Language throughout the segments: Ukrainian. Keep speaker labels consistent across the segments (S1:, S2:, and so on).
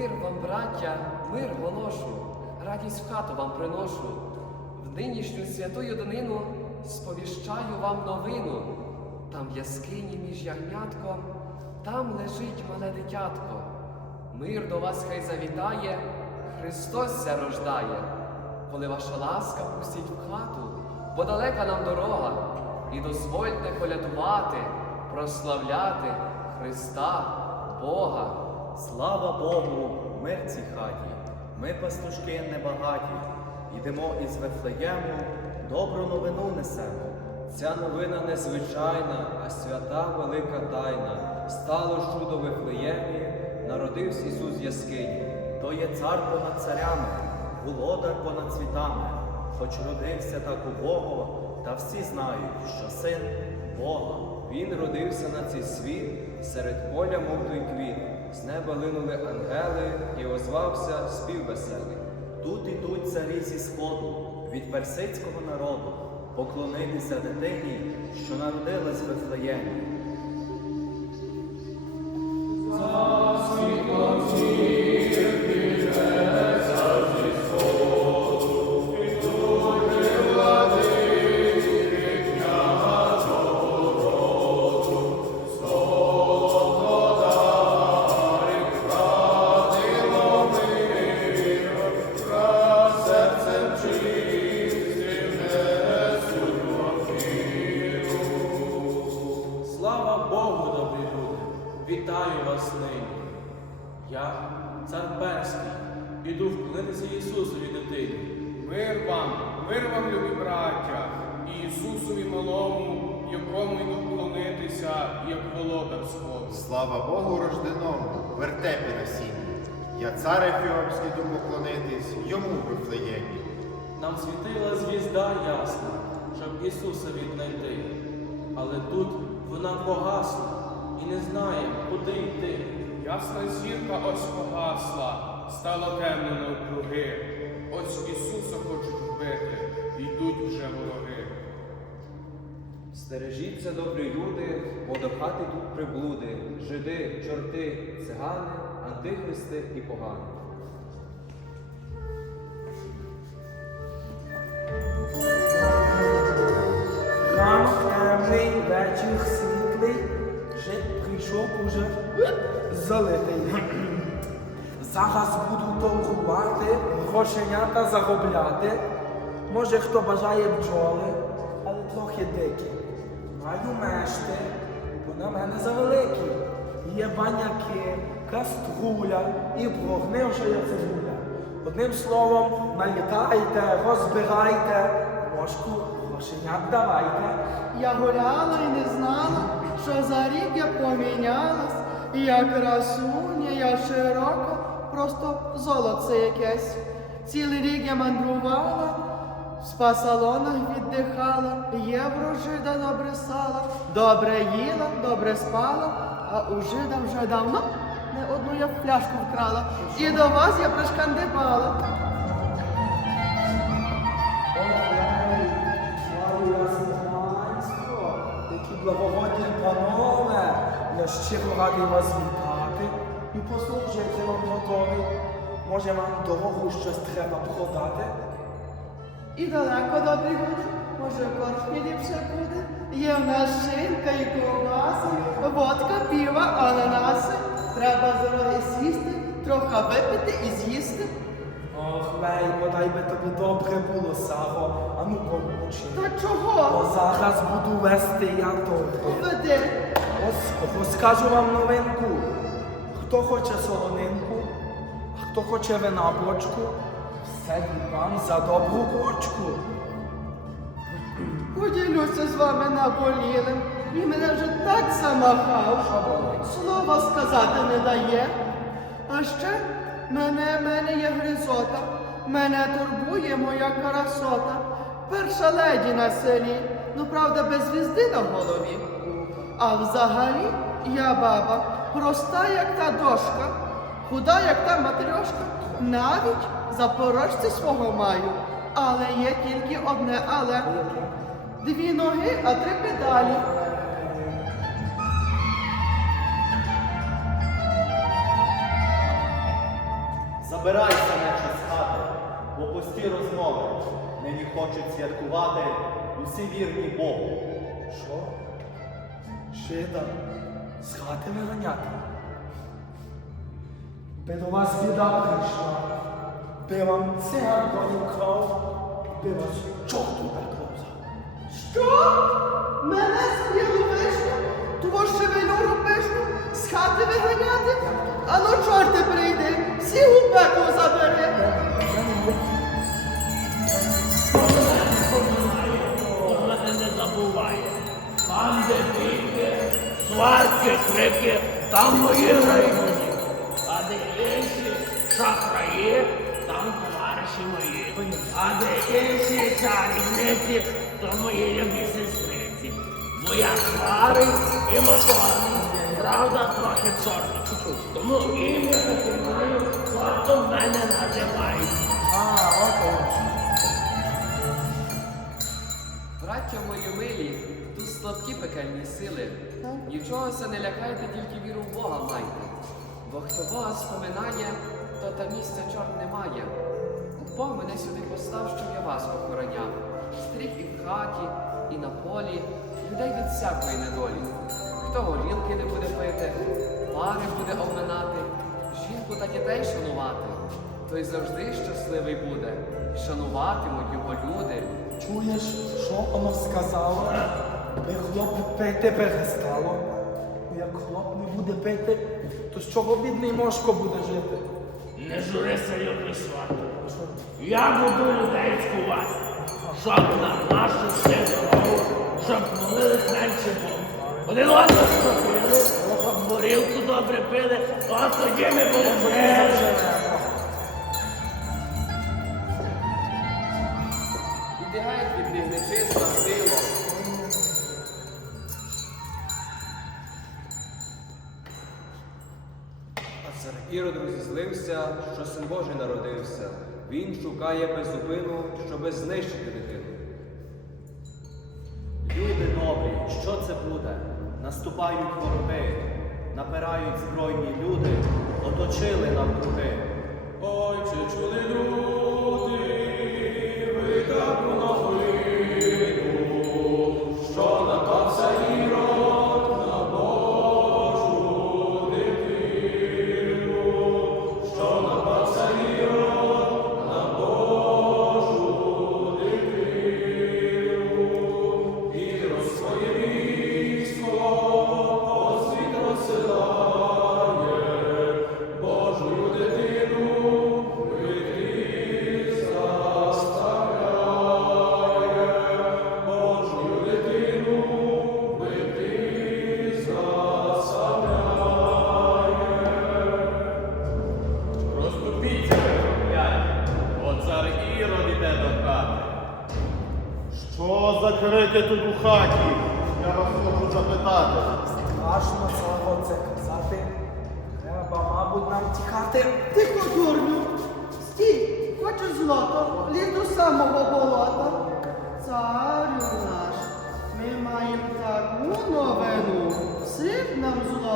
S1: Мир вам, браття, мир голошу, радість в хату вам приношу. В нинішню святую донину сповіщаю вам новину. Там в яскині між ягнятком, там лежить мале дитятко. Мир до вас хай завітає, Христос ся рождає. Коли ваша ласка пустіть в хату, бо далека нам дорога, і дозвольте колядувати, прославляти Христа, Бога.
S2: Слава Богу, мир цій хаті. Ми, пастушки небагаті, йдемо із Вифлеєму, добру новину несемо.
S3: Ця новина незвичайна, а свята велика тайна. Стало чудо Вифлеємі, народився Ісус яскині.
S2: То є цар понад царями, володар понад світами, хоч родився так убого, та всі знають, що син Бога.
S3: Він родився на цей світ, серед поля, мов той квіт. З неба линули ангели, і озвався спів веселий.
S2: Тут ідуть царі зі сходу, від персидського народу, поклонитися дитині, що народилась в Вифлеємі.
S4: Слава Я цар
S5: Ефіопський йду поклонитись йому Вифлеємі.
S4: Нам світила звізда ясна, щоб Ісуса віднайти. Але тут вона погасла і не знає, куди йти.
S6: Ясна зірка ось погасла, стало темно навкруги. Ось Ісуса хочуть вбити, йдуть вже вороги.
S3: Стережіться, добрі люди, бо до хати тут приблуди, жиди, чорти, цигани, антихристи і погани.
S7: Ранок темний, вечір світлий, жит прийшов уже залитий. Зараз буду торгувати, грошенята заробляти. Може, хто бажає бджоли, але трохи дикі. Маю мешти, бо на мене завеликі. Є баняки, каструля і прогнившая цибуля. Одним словом, налітайте, розбирайте, ложку грошенят давайте.
S8: Я гуляла і не знала, що за рік я помінялась, і я красуня, я широка, просто золоце якесь. Цілий рік я мандрувала, в спа-салонах віддихала, євро жида добре сала, добре їла, добре спала, а у жида вже давно не одну я пляшку вкрала, і до вас я пришкандибала.
S7: Які благородні панове, я щиро радий вас вітати і послужити вам готовий. Може вам дорогу щось треба продати?
S8: І далеко добрі буде, може корфі ліпше буде. Є в нас шинка і ковбаси, водка, піва, ананаси. Треба з дороги сісти, трохи випити і з'їсти.
S7: Ох, лей, подай би тобі добре було, Саро, а ну помовчи.
S8: Та
S7: Бо зараз буду вести я торги.
S8: Веди.
S7: Ось розкажу вам новинку. Хто хоче солонинку, а хто хоче вина бочку, все вам за добру бочку.
S8: Поділюся з вами наболілим. Він мене вже так замахав, слова сказати не дає. А ще мене, мене є гризота, мене турбує моя красота. Перша леді на селі, ну правда, без звізди на голові. А взагалі я баба, проста, як та дошка, худа, як та матрьошка, навіть запорожця свого маю. Але є тільки одне але. Дві ноги, а три педалі.
S2: Забирайся, наче з хати, бо пусті розмови. Нині хочуть святкувати усі вірні Богу.
S7: Що? Жида з хати виганяти? Би до вас біда прийшла, би вам циган
S9: не би то мої любі сестриці. Моя свари і моторний. Правда, трохи чорна. Тому ім'я маю, чортом мене називають.
S7: А, от.
S1: Браття мої милі, тут слабкі пекельні сили. Нічого се не лякайте, тільки віру в Бога майте. Бо хто Бога споминає, то та місця чорт немає. Бог мене сюди постав, щоб я вас охороняв. Стріх і в хаті, і на полі, людей від всякої недолі. Хто горілки не буде пити, пари буде обминати, жінку та дітей шанувати, той завжди щасливий буде. Шануватимуть його люди.
S7: Чуєш, що воно сказало? Би хлоп пити перестало. Як хлоп не буде пити, то з чого бідний мошко буде жити?
S9: Не журися, любий сват. Я буду людей цькувати, щоб на нашу силу, щоб молились менше Богу. Один одного горілку добре пили, от тоді ми.
S1: Іди геть від них нечиста сила.
S3: А цар Ірод розізлився, що син Божий народився. Він шукає безупину, щоби знищити дитину.
S2: Люди добрі, що це буде? Наступають вороги, напирають збройні люди, оточили навкруги.
S4: Ой, чи чули люди,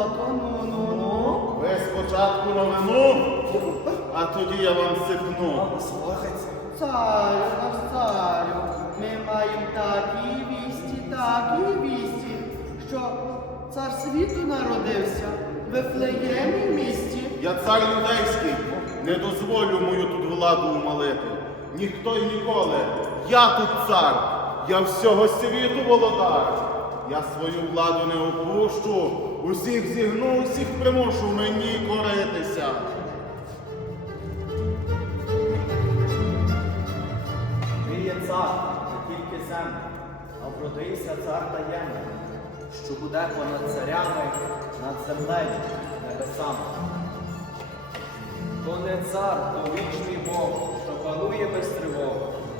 S7: нам
S8: ну-ну-ну.
S5: Ви спочатку новину, а тоді я вам сипну.
S7: Мама, слухайся.
S8: Царю наш царю, ми маємо такі вісті, такі вісті, що цар світу народився в Вифлеємі місті.
S5: Я цар юдейський, не дозволю мою тут владу умалити. Ніхто й ніколи. Я тут цар, я всього світу володар. Я свою владу не опущу, усіх зігну, усіх примушу мені коритися.
S2: Ти є цар, не тільки земля, а вродився цар таємний, що буде понад царями, над землею, небесами.
S3: То не цар, то вічний Бог, що панує без тривог.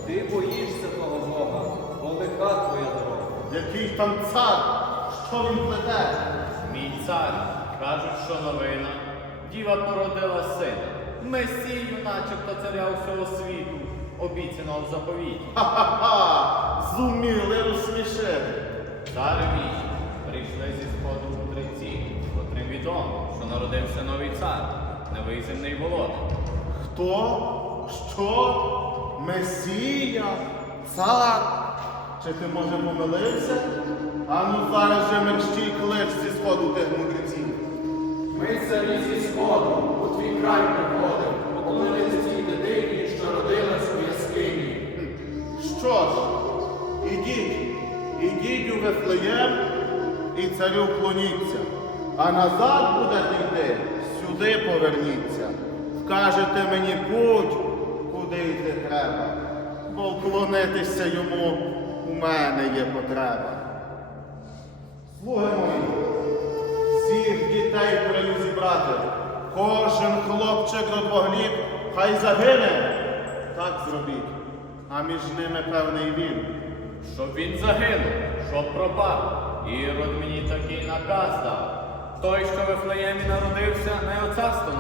S3: Ти боїшся того Бога, бо лиха твоя дорога.
S5: Який там цар? Що він плете?
S10: Мій цар, кажуть, що новина. Діва породила сина. Месію, начебто царя усього світу, обіцяного в заповіті.
S5: Ха-ха-ха! Зуміли розсмішити.
S10: Цари мій, прийшли зі сходу мудреці, котрим відомо, що народився новий цар, новий земний володар.
S5: Хто? Що? Месія? Цар? Чи ти може помилився? Ану зараз же мерщій клич зі сходу тих мудреців.
S6: Ми царі зі сходу, у твій край приходимо, поклонитися цій дитині, що родилась у яскині.
S5: Що ж, ідіть, ідіть у Вифлеєм і царю вклоніться, а назад будете йти, сюди поверніться. Вкажете мені путь, куди йти треба, бо вклонитися йому у мене є потреба. Слуги мої, всіх дітей краю зібрати, кожен хлопчик до двох літ хай загине, так зробіть, а між ними певний він.
S10: Щоб він загинув, щоб пропав. Ірод мені такий наказ дав. Той, що в Ефлеємі народився, не у царство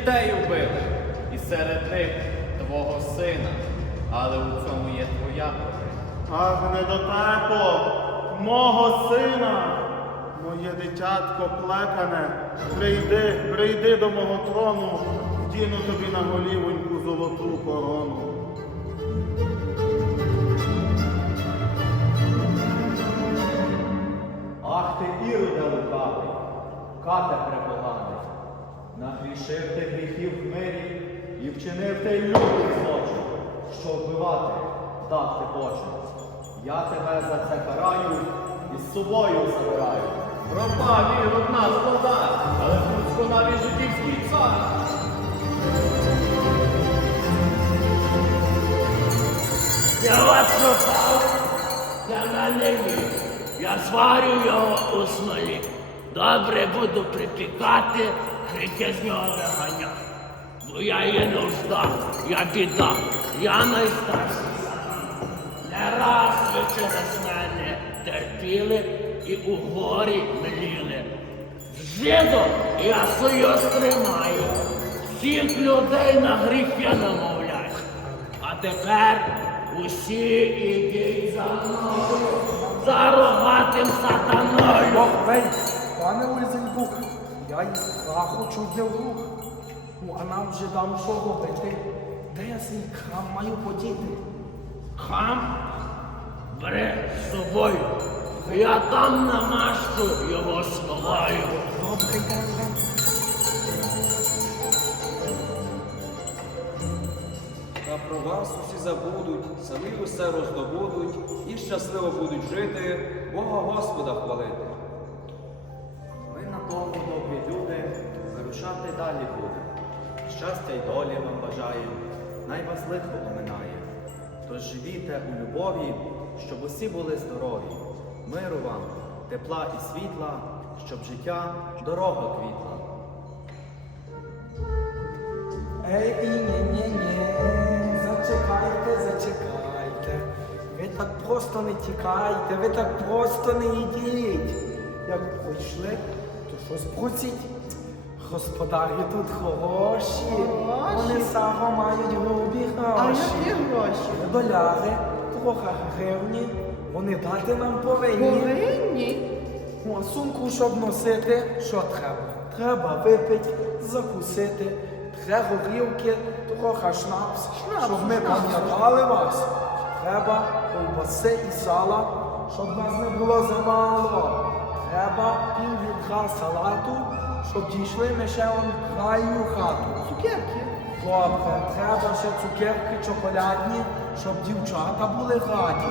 S10: дітей убили, і серед них твого сина. Але у цьому є твоя.
S5: Ах, недотепо, мого сина, моє дитятко плекане, прийди, прийди до мого трону, вдіну тобі на голівоньку золоту корону.
S2: Ах ти, іроде лукавий, кате препоганий, нагрішив ти гріхів в мирі і вчинив ти лютий злочин, що вбивати дав ти Боже. Я тебе за це караю і з собою забираю.
S10: Пропав ірод нас вода, але Куцько навіть жидівський цар.
S9: Я вас пропав, для мене ні. Я зварю його у смолі. Добре буду припікати, гріхи з нього. Бо я є нужда, я біда, я найстарший сам. Не раз ви через мене терпіли і у горі мліли. Жидом я союз тримаю, всіх людей на гріхи намовляю. А тепер усі ідіть за мною, за рогатим сатаною.
S7: Пане Ользенбук, я із страху чуть. Ну, а нам вже дам що робити. Де я свій храм маю подіти?
S9: Хам, бери з собою, я там намащу його сховаю.
S7: Добре, йдем, йдем.
S3: Та про вас усі забудуть, самі усе роздобудуть і щасливо будуть жити, Бога Господа хвалити.
S2: Щастя й долі вам бажаємо, най вас лихо оминає. Тож живіте у любові, щоб усі були здорові. Миру вам, тепла і світла, щоб життя дорога квітла.
S7: Ей, і ні, ні, ні, зачекайте, зачекайте. Ви так просто не тікайте, ви так просто не йдіть. Як прийшли, то щось просіть. Господарі тут хороші, вони саго мають грубі
S8: А
S7: гроші.
S8: які гроші?
S7: Доляри, трохи гривні, вони дати нам повинні.
S8: Повинні?
S7: Ну, а сумку, щоб носити, що треба? Треба випити, закусити, треба горілки, трохи шнапс,
S8: Шнапс,
S7: щоб ми
S8: шнапс.
S7: пам'ятали вас. Треба ковбаси і сала, щоб нас не було замало. Треба пів відра салату, щоб дійшли ми ще он в крайню хату.
S8: Цукерки?
S7: Добре, треба ще цукерки чоколядні, щоб дівчата були раді.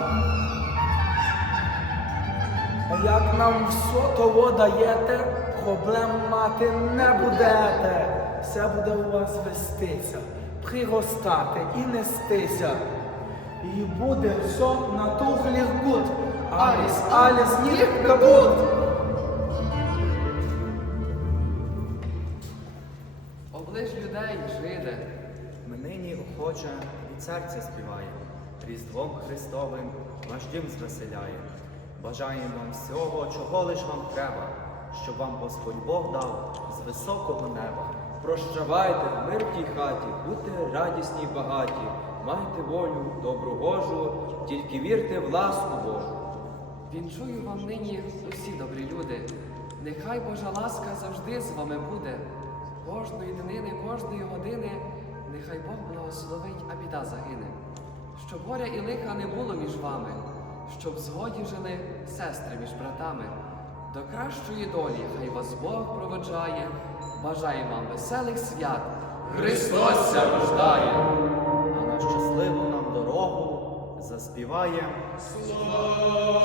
S7: Як нам все того даєте, проблем мати не будете. Все буде у вас вестися, приростати і нестися. І буде все на тухліх гуд. Аліс, аліс, ніг кабут.
S2: Охоче від серця співаємо, Різдвом Христовим ваш дім звеселяє. Бажаємо вам всього, чого лиш вам треба, щоб вам Господь Бог дав з високого неба.
S3: Прощавайте в мир тій хаті, будьте радісні й багаті, майте волю, добру Божу, тільки вірте в ласку Божу.
S1: Вінчую вам нині усі добрі люди. Нехай Божа ласка завжди з вами буде. Кожної днини, кожної години, нехай Бог благословить, а біда загине. Щоб горя і лиха не було між вами, щоб в згоді жили сестри між братами. До кращої долі хай вас Бог проведжає. Бажаємо вам веселих свят. Христос ся рождає!
S2: А на щасливу нам дорогу заспіває
S6: Слава